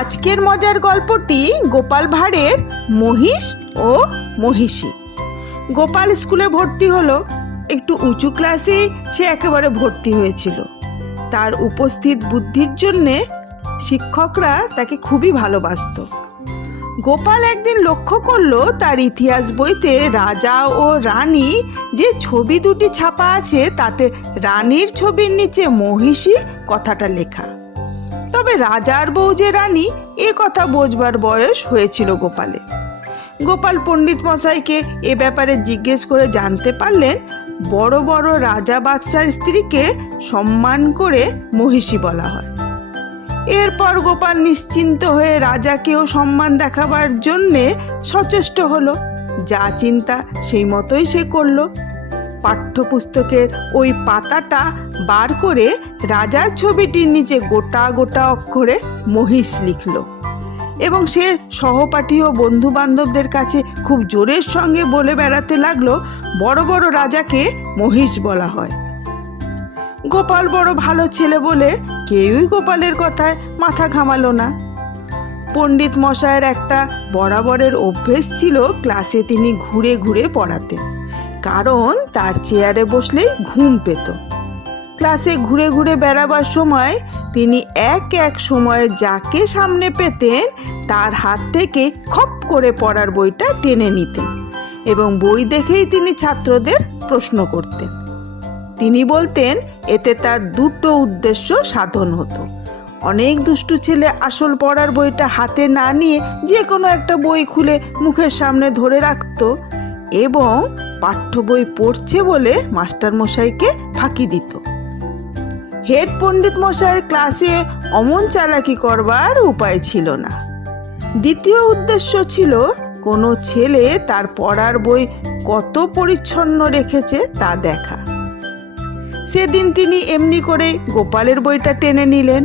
আজকের মজার গল্পটি গোপাল ভাঁড়ের মহিষ ও মহিষী। গোপাল স্কুলে ভর্তি হলো। একটু উঁচু ক্লাসে সে একেবারে ভর্তি হয়েছিল। তার উপস্থিত বুদ্ধির জন্যে শিক্ষকরা তাকে খুবই ভালোবাসতো। গোপাল একদিন লক্ষ্য করল তার ইতিহাস বইতে রাজা ও রানী যে ছবি দুটি ছাপা আছে, তাতে রানীর ছবির নিচে মহিষী কথাটা লেখা। তবে রাজার বউ যে রানী, এ কথা বোঝবার বয়স হয়েছিল গোপালে। গোপাল পণ্ডিত মশাইকে এ ব্যাপারে জিজ্ঞেস করে জানতে পারলেন, বড় বড় রাজা বাদশার স্ত্রীকে সম্মান করে মহিষী বলা হয়। এরপর গোপাল নিশ্চিন্ত হয়ে রাজাকেও সম্মান দেখাবার জন্যে সচেষ্ট হলো। যা চিন্তা সেই মতোই সে করল। পাঠ্যপুস্তকের ওই পাতাটা বার করে রাজার ছবিটির নিচে গোটা গোটা অক্ষরে মহিষ লিখল। এবং সে সহপাঠী ও বন্ধু বান্ধবদের কাছে খুব জোরের সঙ্গে বলে বেড়াতে লাগল, বড় বড় রাজাকে মহিষ বলা হয়। গোপাল বড় ভালো ছেলে বলে কেউই গোপালের কথায় মাথা ঘামালো না। পণ্ডিত মশায়ের একটা বরাবরের অভ্যেস ছিল ক্লাসে তিনি ঘুরে ঘুরে পড়াতেন। কারণ তার চেয়ারে বসলেই ঘুম পেত। ক্লাসে ঘুরে ঘুরে বেড়াবার সময় তিনি এক এক সময়ে যাকে সামনে পেতেন, তার হাত থেকে খপ করে পড়ার বইটা টেনে নিতেন এবং বই দেখেই তিনি ছাত্রদের প্রশ্ন করতেন। তিনি বলতেন, এতে তার দুটো উদ্দেশ্য সাধন হতো। অনেক দুষ্টু ছেলে আসল পড়ার বইটা হাতে না নিয়ে যে কোনো একটা বই খুলে মুখের সামনে ধরে রাখত এবং পাঠ্য বই পড়ছে বলে মাস্টার মশাইকে ফাঁকি দিত। হেড পণ্ডিত মশাইয়ের ক্লাসে অমন চালাকি করবার উপায় ছিল না। দ্বিতীয় উদ্দেশ্য ছিল, কোনো ছেলে তার পড়ার বই কত পরিচ্ছন্ন রেখেছে তা দেখা। সেদিন তিনি এমনি করে গোপালের বইটা টেনে নিলেন।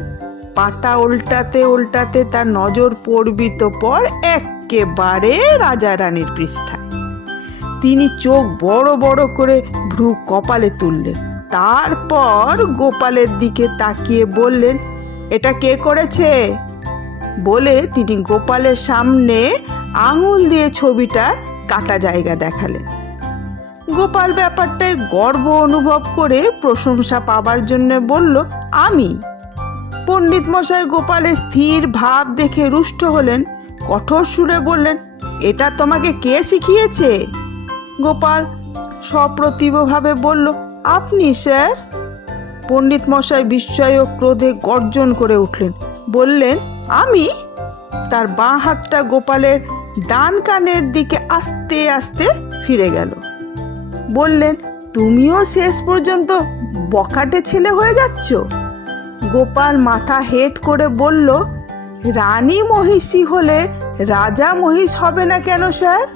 পাতা উল্টাতে উল্টাতে তার নজর পড়বিত পর একেবারে রাজা রানীর পৃষ্ঠায়। তিনি চোখ বড় বড় করে ভ্রু কপালে তুললেন। তারপর গোপালের দিকে তাকিয়ে বললেন, এটা কে করেছে? বলে তিনি গোপালের সামনে আঙুল দিয়ে ছবিটা কাটা জায়গা দেখালেন। গোপাল ব্যাপারটায় গর্ব অনুভব করে প্রশংসা পাবার জন্য বলল, আমি? পণ্ডিত মশাই গোপালের স্থির ভাব দেখে রুষ্ট হলেন, কঠোর সুরে বললেন, এটা তোমাকে কে শিখিয়েছে? গোপাল সপ্রতিভভাবে বলল, আপনি, স্যার? পণ্ডিত মশাই বিস্ময় ও ক্রোধে গর্জন করে উঠলেন। বললেন, আমি? তার বাঁ হাতটা গোপালের ডান কানের দিকে আস্তে আস্তে ফিরে গেল। বললেন, তুমিও শেষ পর্যন্ত বখাটে ছেলে হয়ে যাচ্ছ? গোপাল মাথা হেট করে বলল, রানী মহিষী হলে রাজা মহিষ হবে না কেন, স্যার?